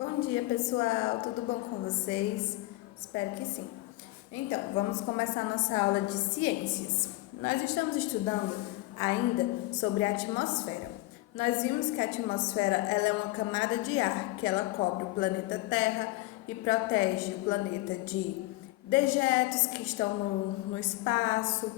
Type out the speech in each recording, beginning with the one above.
Bom dia, pessoal, tudo bom com vocês? Espero que sim. Então, vamos começar nossa aula de ciências. Nós estamos estudando ainda sobre a atmosfera. Nós vimos que a atmosfera ela é uma camada de ar que ela cobre o planeta Terra e protege o planeta de dejetos que estão no espaço,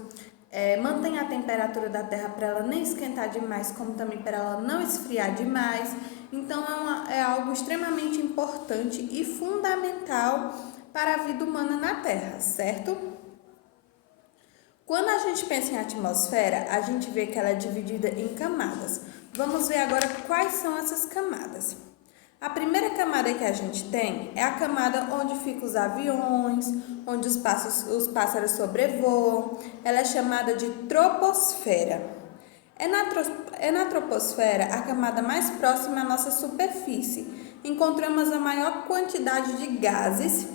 mantém a temperatura da Terra para ela nem esquentar demais, como também para ela não esfriar demais. Então, é algo extremamente importante e fundamental para a vida humana na Terra, certo? Quando a gente pensa em atmosfera, a gente vê que ela é dividida em camadas. Vamos ver agora quais são essas camadas. A primeira camada que a gente tem é a camada onde ficam os aviões, onde os pássaros sobrevoam. Ela é chamada de troposfera. É na troposfera a camada mais próxima à nossa superfície. Encontramos a maior quantidade de gases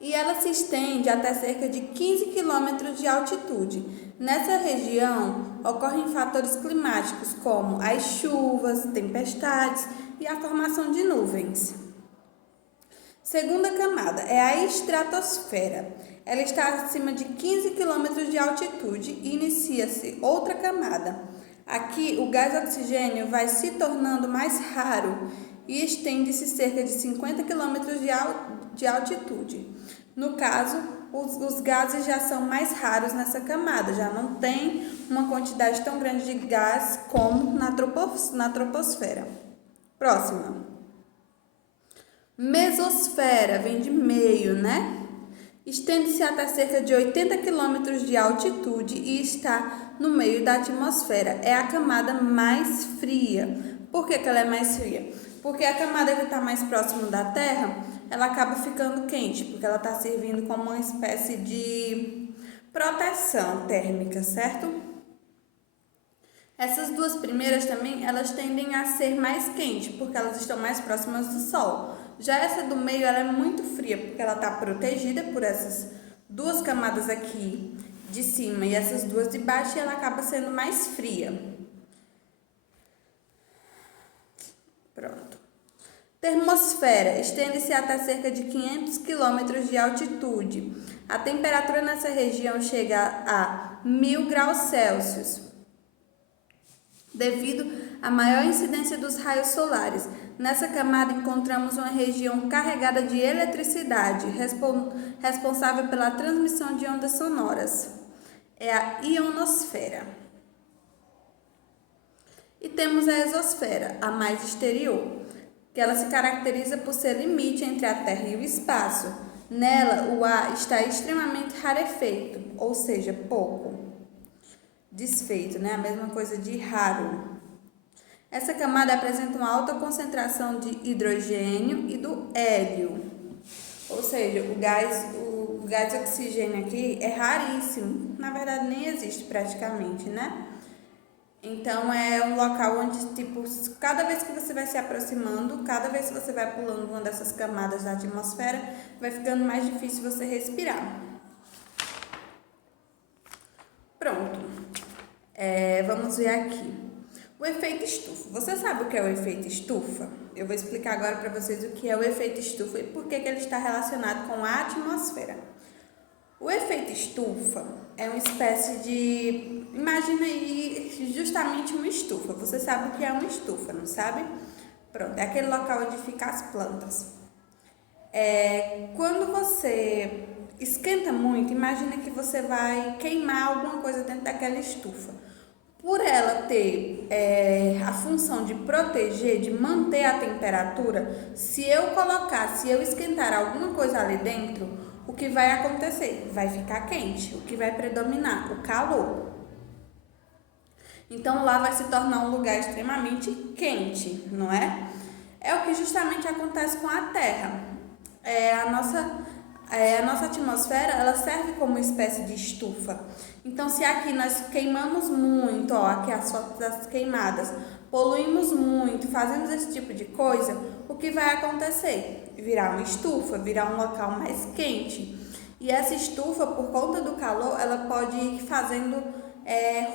e ela se estende até cerca de 15 quilômetros de altitude. Nessa região ocorrem fatores climáticos como as chuvas, tempestades e a formação de nuvens. Segunda camada é a estratosfera. Ela está acima de 15 quilômetros de altitude e inicia-se outra camada. Aqui, o gás oxigênio vai se tornando mais raro e estende-se cerca de 50 quilômetros de altitude. No caso, os gases já são mais raros nessa camada, já não tem uma quantidade tão grande de gás como na troposfera. Próxima. Mesosfera, vem de meio, né? Estende-se até cerca de 80 quilômetros de altitude e está no meio da atmosfera. É a camada mais fria. Por que ela é mais fria? Porque a camada que está mais próxima da Terra, ela acaba ficando quente, porque ela está servindo como uma espécie de proteção térmica, certo? Essas duas primeiras também, elas tendem a ser mais quentes, porque elas estão mais próximas do Sol. Já essa do meio, ela é muito fria, porque ela está protegida por essas duas camadas aqui de cima e essas duas de baixo, e ela acaba sendo mais fria. Pronto. Termosfera, estende-se até cerca de 500 quilômetros de altitude. A temperatura nessa região chega a 1000 graus Celsius, devido à maior incidência dos raios solares. Nessa camada encontramos uma região carregada de eletricidade, responsável pela transmissão de ondas sonoras. É a ionosfera. E temos a exosfera, a mais exterior, que ela se caracteriza por ser limite entre a Terra e o espaço. Nela, o ar está extremamente rarefeito, ou seja, pouco. Desfeito, né? A mesma coisa de raro. Essa camada apresenta uma alta concentração de hidrogênio e do hélio. Ou seja, o gás oxigênio aqui é raríssimo. Na verdade, nem existe praticamente, né? Então, é um local onde, tipo, cada vez que você vai se aproximando, cada vez que você vai pulando uma dessas camadas da atmosfera, vai ficando mais difícil você respirar. Pronto. Vamos ver aqui. O efeito estufa. Você sabe o que é o efeito estufa? Eu vou explicar agora para vocês o que é o efeito estufa e por que ele está relacionado com a atmosfera. O efeito estufa é uma espécie de... Imagina aí justamente uma estufa. Você sabe o que é uma estufa, não sabe? Pronto, é aquele local onde ficam as plantas. Quando você esquenta muito, imagina que você vai queimar alguma coisa dentro daquela estufa. Por ela ter a função de proteger, de manter a temperatura, se eu esquentar alguma coisa ali dentro, o que vai acontecer? Vai ficar quente. O que vai predominar? O calor. Então, lá vai se tornar um lugar extremamente quente, não é? É o que justamente acontece com a Terra. A nossa atmosfera, ela serve como uma espécie de estufa. Então, se aqui nós queimamos muito, aqui as fotos das queimadas, poluímos muito, fazemos esse tipo de coisa, o que vai acontecer? Virar uma estufa, virar um local mais quente. E essa estufa, por conta do calor, ela pode ir fazendo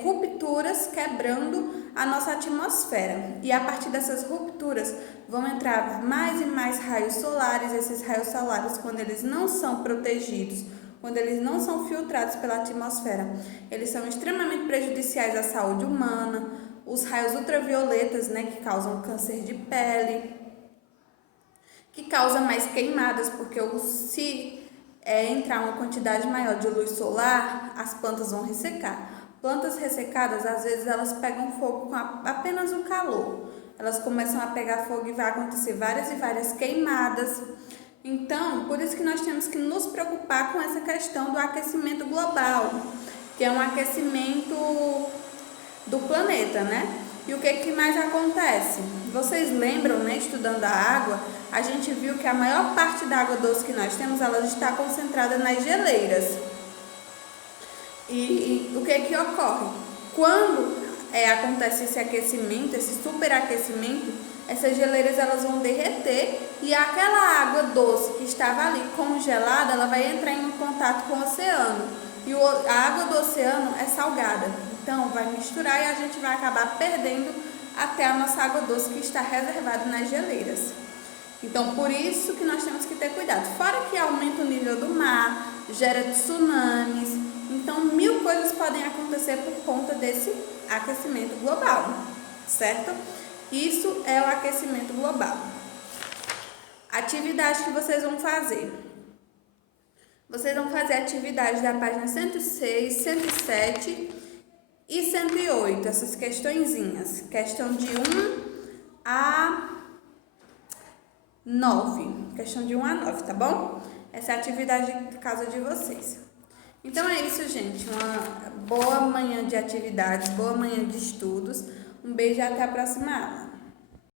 rupturas quebrando a nossa atmosfera. E a partir dessas rupturas vão entrar mais e mais raios solares. Esses raios solares, quando eles não são protegidos, quando eles não são filtrados pela atmosfera, eles são extremamente prejudiciais à saúde humana. Os raios ultravioletas, né, que causam câncer de pele, que causam mais queimadas, porque se entrar uma quantidade maior de luz solar, as plantas vão ressecar. Plantas ressecadas, às vezes, elas pegam fogo com apenas o calor. Elas começam a pegar fogo e vai acontecer várias e várias queimadas. Então, por isso que nós temos que nos preocupar com essa questão do aquecimento global, que é um aquecimento do planeta, né? E o que mais acontece? Vocês lembram, né, estudando a água, a gente viu que a maior parte da água doce que nós temos, ela está concentrada nas geleiras. E o que ocorre? Quando acontece esse aquecimento, esse superaquecimento, essas geleiras elas vão derreter e aquela água doce que estava ali congelada, ela vai entrar em contato com o oceano. E a água do oceano é salgada, então vai misturar e a gente vai acabar perdendo até a nossa água doce que está reservada nas geleiras. Então, por isso que nós temos que ter cuidado. Fora que aumenta o nível do mar, gera tsunamis. Então, 1000 coisas podem acontecer por conta desse aquecimento global, certo? Isso é o aquecimento global. Atividade que vocês vão fazer. Vocês vão fazer atividades da página 106, 107 e 108, essas questõezinhas. Questão de 1 a 9. Questão de 1 a 9, tá bom? Essa é a atividade de casa de vocês. Então é isso, gente. Uma boa manhã de atividades, boa manhã de estudos. Um beijo e até a próxima aula.